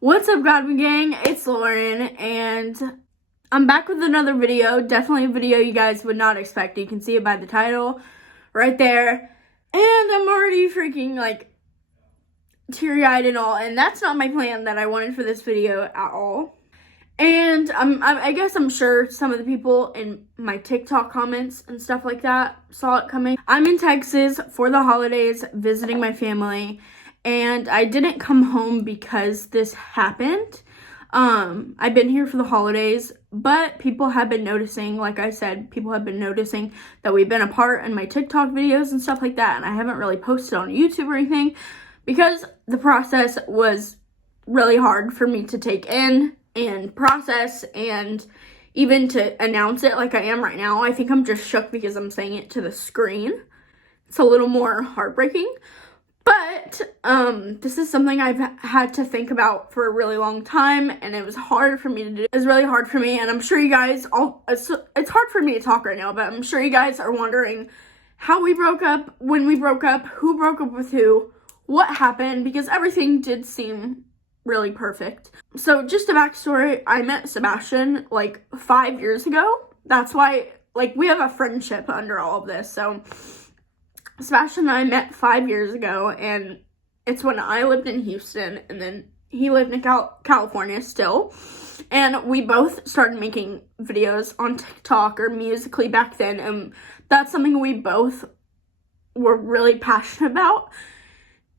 What's up, Godwin Gang? It's Lauren, and I'm back with another video. Definitely a video you guys would not expect. You can see it by the title right there. And I'm already freaking, like, teary-eyed and all, and that's not my plan that I wanted for this video at all. And I guess I'm sure some of the people in my TikTok comments and stuff like that saw it coming. I'm in Texas for the holidays, visiting my family, and I didn't come home because this happened. I've been here for the holidays, but people have been noticing, like I said, people have been noticing that we've been apart in my TikTok videos and stuff like that, and I haven't really posted on YouTube or anything because the process was really hard for me to take in and process, and even to announce it like I am right now. I think I'm just shook because I'm saying it to the screen. It's a little more heartbreaking, but this is something I've had to think about for a really long time, and it was hard for me to do. It was really hard for me, and I'm sure you guys it's hard for me to talk right now, but I'm sure you guys are wondering how we broke up, when we broke up, who broke up with who, what happened, because everything did seem really perfect. So just a backstory, I met Sebastian like 5 years ago. That's why, like, we have a friendship under all of this. So Sebastian and I met 5 years ago, and it's when I lived in Houston, and then he lived in California still. And we both started making videos on TikTok or Musically back then, and that's something we both were really passionate about,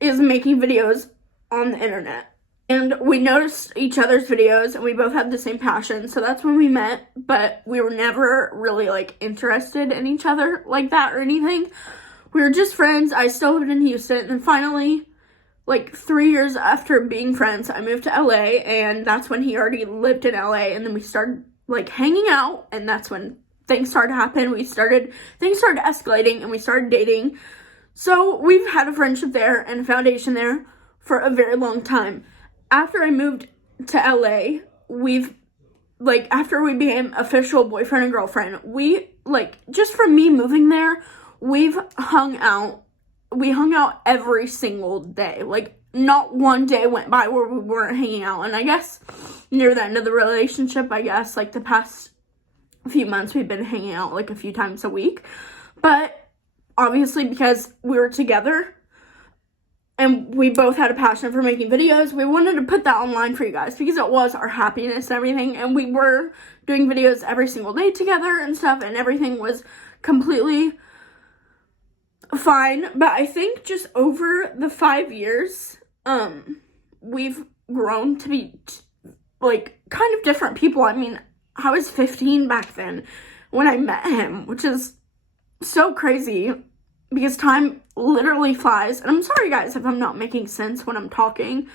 is making videos on the internet. And we noticed each other's videos, and we both had the same passion, so that's when we met, but we were never really, like, interested in each other like that or anything. We were just friends. I still lived in Houston, and then finally, like, 3 years after being friends, I moved to LA, and that's when he already lived in LA, and then we started, like, hanging out, and that's when things started to happen. Things started escalating, and we started dating. So we've had a friendship there and a foundation there for a very long time. After I moved to LA, after we became official boyfriend and girlfriend, just from me moving there, we hung out every single day. Like, not one day went by where we weren't hanging out. And I guess near the end of the relationship, like the past few months, we've been hanging out like a few times a week. But obviously, because we were together, and we both had a passion for making videos, we wanted to put that online for you guys because it was our happiness and everything. And we were doing videos every single day together and stuff, and everything was completely fine. But I think just over the 5 years, we've grown to be like kind of different people. I mean, I was 15 back then when I met him, which is so crazy because time literally flies. And I'm sorry, guys, if I'm not making sense when I'm talking.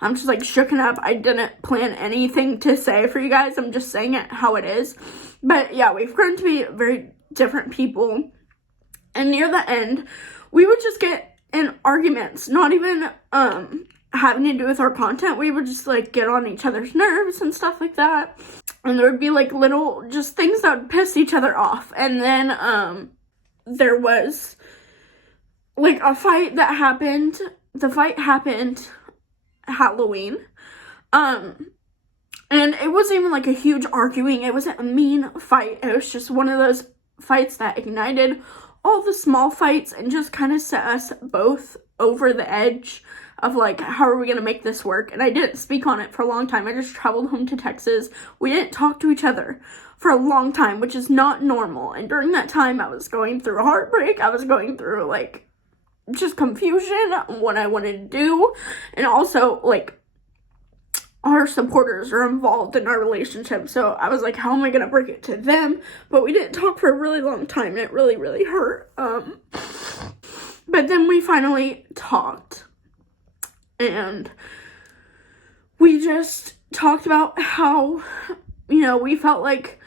I'm just, like, shooken up. I didn't plan anything to say for you guys. I'm just saying it how it is. But, yeah, we've grown to be very different people. And near the end, we would just get in arguments. Not even having to do with our content. We would just, like, get on each other's nerves and stuff like that. And there would be, like, little just things that would piss each other off. And then there was, like, a fight that happened. The fight happened Halloween. And it wasn't even, like, a huge arguing. It wasn't a mean fight. It was just one of those fights that ignited all the small fights and just kind of set us both over the edge of, like, how are we going to make this work? And I didn't speak on it for a long time. I just traveled home to Texas. We didn't talk to each other for a long time, which is not normal. And during that time, I was going through a heartbreak. I was going through, like, just confusion on what I wanted to do. And also, like, our supporters are involved in our relationship. So I was like, how am I going to break it to them? But we didn't talk for a really long time, and it really, really hurt. But then we finally talked. And we just talked about how, you know, we felt like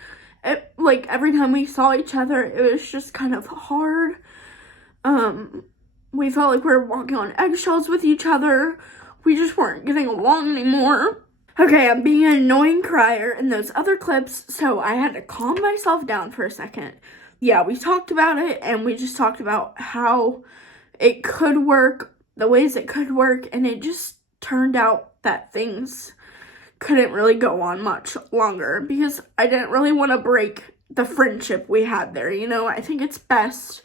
every time we saw each other, it was just kind of hard. We felt like we were walking on eggshells with each other. We just weren't getting along anymore. Okay, I'm being an annoying crier in those other clips, so I had to calm myself down for a second. Yeah, we talked about it, and we just talked about how it could work, the ways it could work, and it just turned out that things couldn't really go on much longer because I didn't really want to break the friendship we had there, you know? I think it's best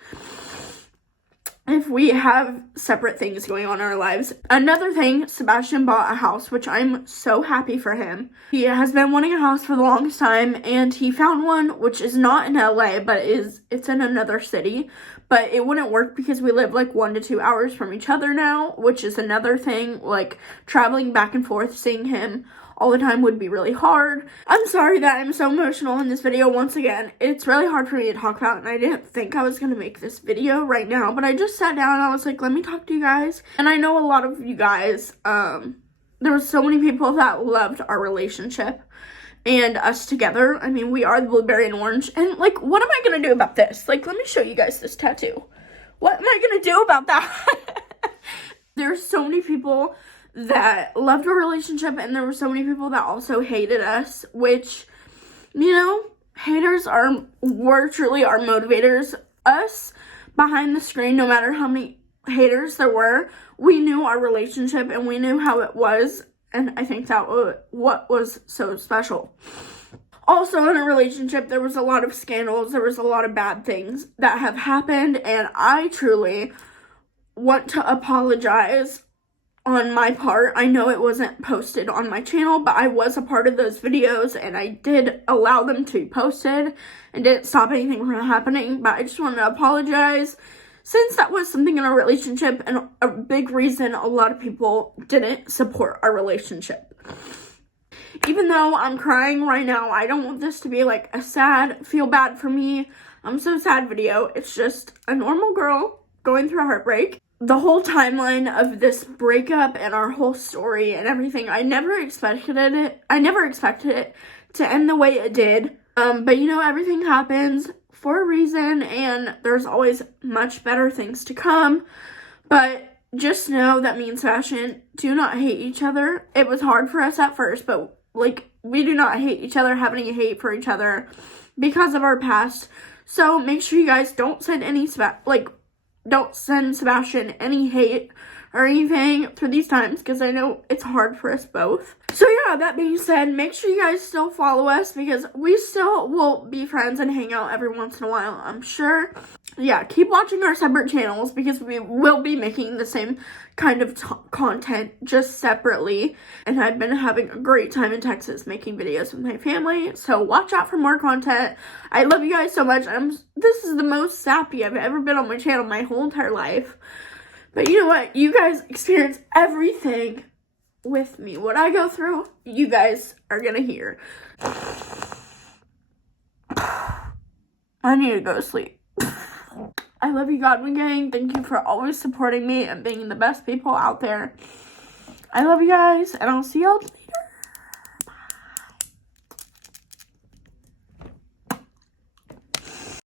if we have separate things going on in our lives. Another thing, Sebastian bought a house, which I'm so happy for him. He has been wanting a house for the longest time, and he found one, which is not in LA, but it's in another city. But it wouldn't work because we live like 1 to 2 hours from each other now, which is another thing. Like, traveling back and forth, seeing him all the time would be really hard. I'm sorry that I'm so emotional in this video once again. It's really hard for me to talk about, and I didn't think I was going to make this video right now, but I just sat down and I was like, let me talk to you guys. And I know a lot of you guys, there were so many people that loved our relationship and us together. I mean, we are the blueberry and orange. And like, what am I going to do about this? Like, let me show you guys this tattoo. What am I going to do about that? There's so many people that loved our relationship, and there were so many people that also hated us, which, you know, haters were truly our motivators. Us behind the screen, no matter how many haters there were, we knew our relationship and we knew how it was, and I think that was what was so special. Also, in a relationship, there was a lot of scandals, there was a lot of bad things that have happened, and I truly want to apologize on my part. I know it wasn't posted on my channel, but I was a part of those videos, and I did allow them to be posted and didn't stop anything from happening, but I just wanted to apologize since that was something in our relationship and a big reason a lot of people didn't support our relationship. Even though I'm crying right now, I don't want this to be like a sad, feel bad for me, I'm so sad video. It's just a normal girl going through a heartbreak. The whole timeline of this breakup and our whole story and everything, I never expected it to end the way it did. But you know, everything happens for a reason, and there's always much better things to come. But just know that me and Sebastian do not hate each other. It was hard for us at first, but like, we do not hate each other, have any hate for each other because of our past. So make sure you guys don't send don't send Sebastian any hate or anything through these times, because I know it's hard for us both. So yeah, that being said, make sure you guys still follow us, because we still will be friends and hang out every once in a while, I'm sure. Yeah, keep watching our separate channels, because we will be making the same kind of content, just separately. And I've been having a great time in Texas making videos with my family, so watch out for more content. I love you guys so much. This is the most sappy I've ever been on my channel my whole entire life. But you know what? You guys experience everything with me. What I go through, you guys are gonna hear. I need to go to sleep. I love you, Godwin Gang. Thank you for always supporting me and being the best people out there. I love you guys, and I'll see y'all